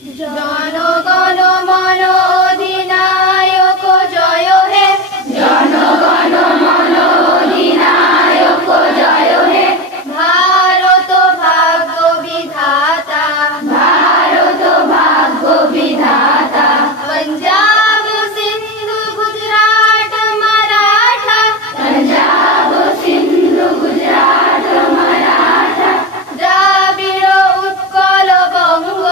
জনগণ মন অধিনায়ক জয় হে, জনগণ মন অধিনায়ক জয় হে। ভারত ভাগ্য বিধাতা, ভারত ভাগ্য বিধাতা। पंजाब सिंधु गुजरात मराठा, पंजाब सिंधु गुजरात मराठा। द्राविड़ उत्कल बंग,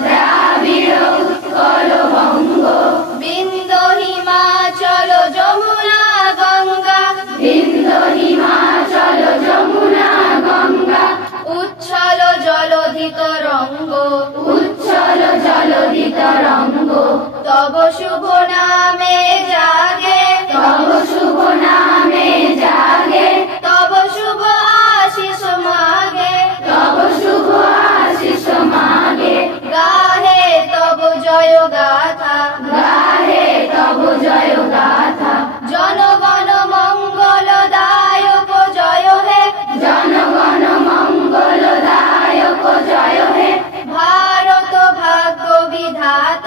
द्राविड़ उत्कल बंग। बिंदु हिमाचल जमुना गंगा, बिंदु हिमाचल जमुना गंगा। उच्छल जलधि तरंग, उच्छल जलधि तरंग। तब शुभ नामे जागे, तब शुभ नामे जागे। तब शुभ आशीष मागे, तब शुभ आशीष मागे। गाहे तब जय गाथा, गाहे तब जय गाथा। जनगण मंगलदायक जय हे, जनगण मंगलदायक जय हे। भारत भाग्य विधाता,